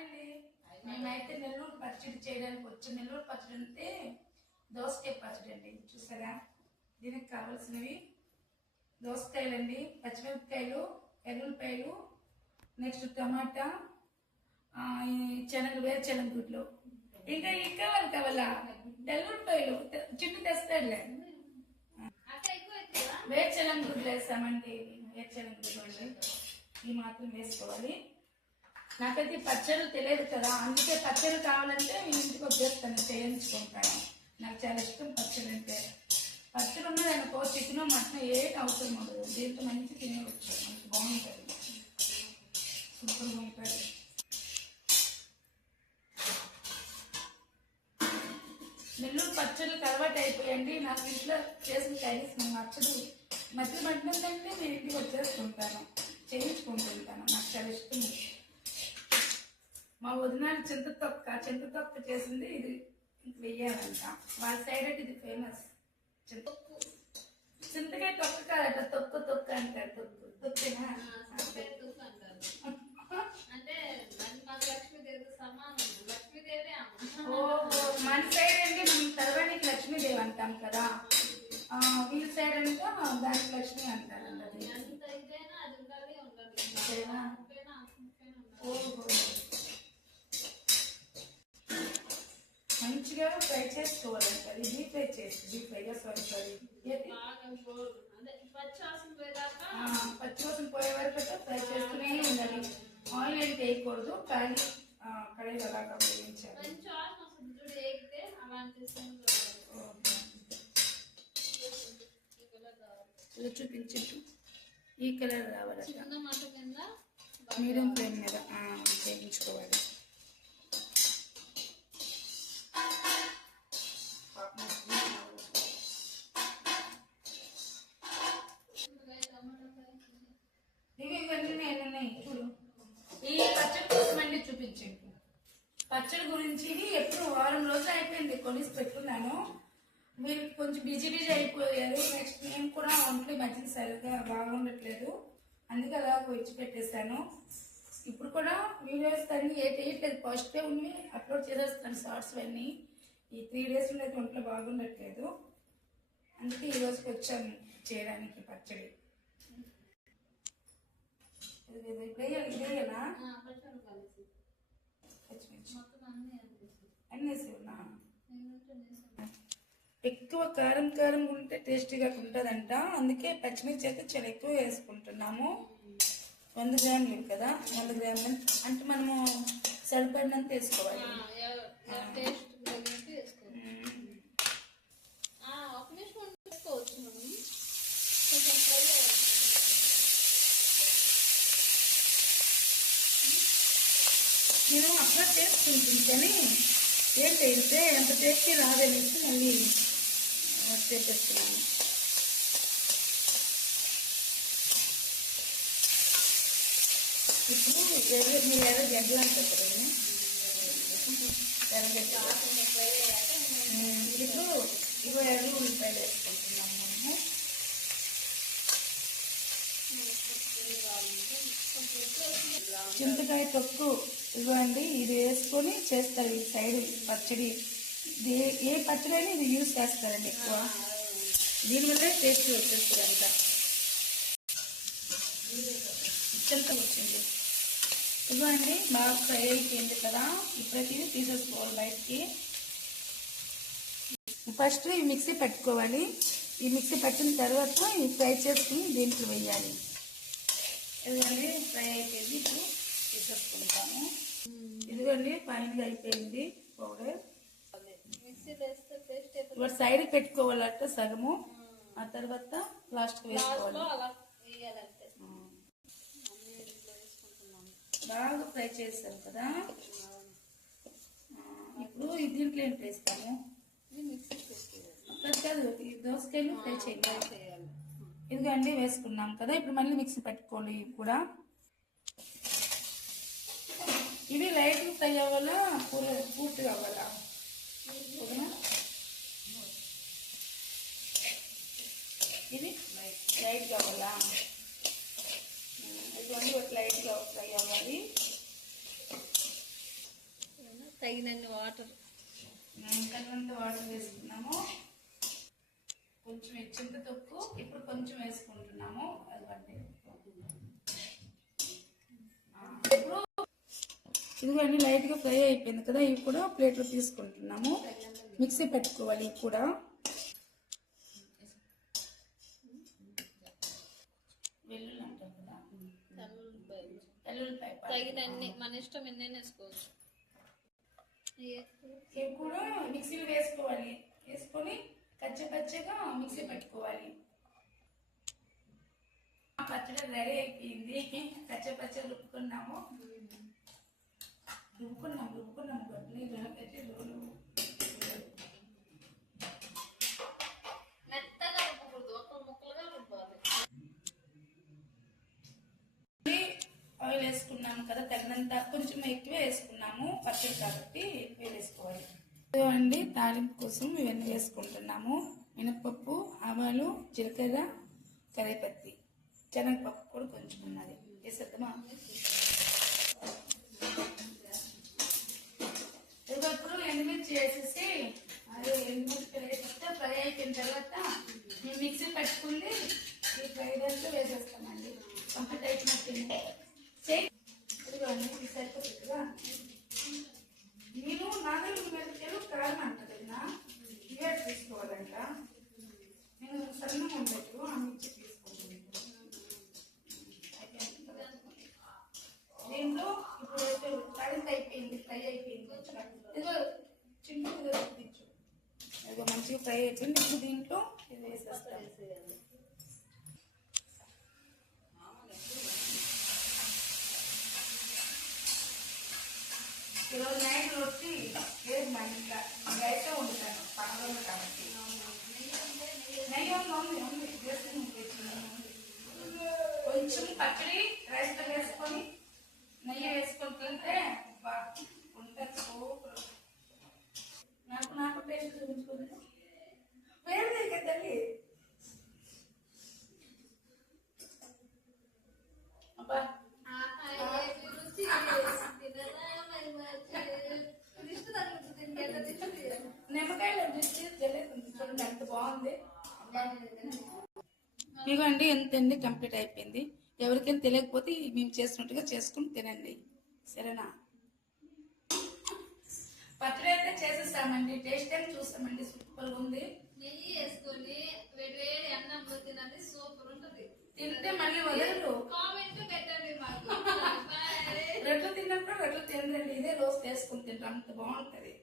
అండి మేమైతే నెల్లూరు పచ్చడి చేయడానికి వచ్చాం. నెల్లూరు పచ్చడి అంటే దోసకాయ పచ్చడి అండి. చూసారా, దీనికి కావాల్సినవి దోసకాయలండి, పచ్చిమిరపకాయలు, ఎల్లుల్లిపాయలు, నెక్స్ట్ టమాటా, శనగలు, వేరుశనగ గుడ్లు, ఇంకా కావాలా ఎల్లుల్లిపాయలు చిన్న తెస్తాడులే. వేరుశనగ గుడ్లు వేస్తామండి. వేరుశనగ గుడ్లు అండి ఈ మాత్రం వేసుకోవాలి. నాకైతే పచ్చళ్ళు తెలియదు కదా, అందుకే పచ్చళ్ళు కావాలంటే మీ ఇంటికి వచ్చేస్తాను, చేయించుకుంటాను. నాకు చాలా ఇష్టం పచ్చడి అంటే. పచ్చడి ఉన్నది అనుకో, చికెన్ మటన్ ఏం అవసరం ఉండదు, దీంతో మంచి తినేవచ్చు, మంచి బాగుంటుంది, సూపర్గా ఉంటుంది. నెల్లూరు పచ్చళ్ళకి అలవాటు అయిపోయండి. నాకు ఇంట్లో చేసిన కర్రీస్ నాకు నచ్చదు. మధ్య పట్టిందంటే నేను ఇంటికి వచ్చేసుకుంటాను, చేయించుకుంటుంటాను, నాకు చాలా ఇష్టం. మా వదినాలు చింతతొక్క చేసింది, ఇది వెయ్యాలంట. వాళ్ళ సైడ్ అంటే ఇది ఫేమస్. చింతకాయ తొక్క కాదట, తొక్క అంటారు. తొక్కేనా మన సైడ్ అంటే మనం తర్వానికి లక్ష్మీదేవి అంటాం కదా, వీళ్ళ సైడ్ అంతా దానికి లక్ష్మి అంటారండి. మంచిగా ఫ్రై చేసుకోవాలంట. డీప్ ఫ్రైగా పచ్చివాసన పోయే వరకు ఫ్రై చేస్తూనే ఉండాలి. ఆయిల్ ఏంటి వేయకూడదు, కానీ కడాయి అలాగా వేయించాలి. చూపించు, ఈ కలర్ రావాలంట. మీడియం ఫ్లేమ్ మీద వేయించుకోవాలి. చూడు, ఈ పచ్చడి కోసం అన్ని చూపించండి. పచ్చడి గురించి ఎప్పుడు వారం రోజులు అయిపోయింది కొనిసి పెట్టుకున్నాను. మీరు కొంచెం బిజీ అయిపోయారు. నెక్స్ట్ నేను కూడా ఒంట్లో మధ్యలో సరిగ్గా బాగుండట్లేదు, అందుకే అలా వచ్చి పెట్టేస్తాను. ఇప్పుడు కూడా వీడియోస్ అన్ని వేయట్లేదు, ఫస్ట్ డే ఉండి అప్లోడ్ చేసేస్తాను షార్ట్స్ అన్నీ. ఈ 3 days నుండి ఒంట్లో బాగుండట్లేదు, అందుకే ఈ రోజుకి వచ్చాను చేయడానికి పచ్చడి. ఇదేనా అన్నేసి ఉన్నా. ఎక్కువ కారం ఉంటే టేస్టీగా ఉంటుందంట, అందుకే పచ్చిమిర్చి అయితే చాలా ఎక్కువ వేసుకుంటున్నాము. 100 గ్రాములు కదా, 100 గ్రాములు అంటే మనము సరిపడినంత వేసుకోవాలి. నేను అట్లా చేసుకుంటుంది, కానీ ఏంటి అయితే అంత టేస్టీ రాదనేసి మళ్ళీ చేసేస్తున్నాను. ఇప్పుడు మీరు గడ్డలు అంటారు కదా, ఇప్పుడు ఉల్లిపాయలు వేసుకుంటున్నాము మనము. చింతకాయ తొక్కు ఇవ్వండి, ఇది వేసుకొని చేస్తారు ఈ సైడ్ పచ్చడి. ఏ పచ్చడి అయినా ఇది యూజ్ చేస్తారండి ఎక్కువ, దీనివల్లే టేస్ట్ వచ్చేస్తుంది అంట. చింత వచ్చింది ఇవ్వండి, బాగా ఫ్రై అయిపోయింది కదా. ఇప్పుడైతే ఇది తీసేసుకోవాలి బయటికి. ఫస్ట్ ఈ మిక్సీ పెట్టుకోవాలి. ఈ మిక్సీ పెట్టిన తర్వాత ఈ ఫ్రై చేసుకుని దీంట్లో వేయాలి. ఇదిగోండి ఫ్రై అయిపోయింది, ఇప్పుడు తీసేసుకుంటాము. ఇదిగోండి ఫైనల్గా అయిపోయింది పౌడర్. ఇప్పుడు సైడ్ పెట్టుకోవాలంటే సగము, ఆ తర్వాత లాస్ట్కి వేసుకోవాలి. బాగా ఫ్రై చేస్తాం కదా. ఇప్పుడు దీంట్లో ఏం వేస్తాము కాదు, ఈ దోసకాయలు ఫ్రై చేయాలి. ఇదిగోండి వేసుకున్నాం కదా, ఇప్పుడు మళ్ళీ మిక్సీ పెట్టుకోవాలి. కూడా ఇవి లైట్ ఫ్రై అవ్వాలా, పూర్తిగా అవ్వాలా? ఇది లైట్గా అవ్వాలా? ఇదిగోండి ఒక లైట్గా ఫ్రై అవ్వాలి. తగినన్ని వాటర్. తగినంత వాటర్ వేసుకున్నాము. కొంచెం చింత తొక్కు ఇప్పుడు కొంచెం వేసుకుంటున్నాము. అదిగండి ఇప్పుడు ఇదిగోండి లైట్గా ఫ్రై అయిపోయింది కదా, ఇవి కూడా ప్లేట్లో తీసుకుంటున్నాము. మిక్సీ పెట్టుకోవాలి ఇవి కూడా. వెల్లుల్లి అంటారు కదా, వెల్లుల్లిపాయ తగినన్ని మన ఇష్టం ఎన్నైనా వేసుకోవచ్చు. ఇవి కూడా మిక్సీలో వేసుకోవాలి. వేసుకొని కచ్చపచ్చగా మిక్సీ పెట్టుకోవాలి. పచ్చడి రెడీ అయిపోయింది. కచ్చపచ్చగా రుబ్బుకున్నాము గడ్డి పెట్టి మెత్తగా రుబ్బకూడదు, ఒక ముక్కలుగా రుబ్బాలి. ఆయిల్ వేసుకున్నాము కదా, తగినంత కొంచెం ఎక్కువ వేసుకున్నాము పచ్చడి కాబట్టి ఎక్కువ వేసుకోవాలి. అండి తాలింపు కోసం ఇవన్నీ వేసుకుంటున్నాము. మినపప్పు, ఆవాలు, జీలకర్ర, కరివేపత్తి, శనగపప్పు కూడా కొంచెం ఉన్నది వేసేద్దామా. ఇప్పుడు ఎండుమిర్చి వేసేసి అదే ఎండుమిర్చి వేసేస్తే ఫ్రై అయిపోయిన తర్వాత మిక్సీ పట్టుకుంది ఈ ఫ్రై దాంట్లో వేసేస్తామండి. కంప్లీట్ అయిపోయినట్టు ఇదిగోండి ఇది సరిపోతుంది కదా. నేను నాగలికి మెరుగు కారణం అంటది నా ఇవే తీసుకోవాలంట. నేను సన్నగా ఉండదు ఆ మిర్చి తీసుకుంటాను. దీంట్లో ఇప్పుడు తాలింపు అయిపోయింది, ఫ్రై అయిపోయింది. ఇదిగో చింతగా తెచ్చు, ఇదిగో మంచిగా ఫ్రై అయిపోయింది. ఇప్పుడు దీంట్లో ఇది వేసేస్తాను. ఈరోజు నైట్ రొట్టి లేదు మా ఇంట్లో, అయితే వండుతాను పండుగ కాబట్టి. నెయ్యి ఉంది కొంచెం పచ్చడి రైస్లో వేసుకొని నెయ్యి వేసుకొని తింటే ఉంటుంది సూపర్. నాకు టేస్ట్ చూపించుకుంది వేరు దగ్గర తల్లి. అబ్బా నిమ్మకాయలు చూడండి ఎంత బాగుంది. ఇదిగోండి ఎంతండి కంప్లీట్ అయిపోయింది. ఎవరికైనా తెలియకపోతే మేము చేసినట్టుగా చేసుకుని తినండి, సరేనా. పచ్చడి అయితే చేసేస్తామండి, టేస్ట్ టైం చూస్తామండి, సూపర్ ఉంది. నెయ్యి వేసుకొని వేడి అన్నంలో తినండి, సూపర్ ఉంటుంది. తింటే మళ్ళీ వదలరు. కామెంట్ పెట్టండి మాకు. రెట్లు తిన్నప్పుడు రెట్లు తినండి, ఇదే రోజు చేసుకుని తింటాం, అంత బాగుంటది.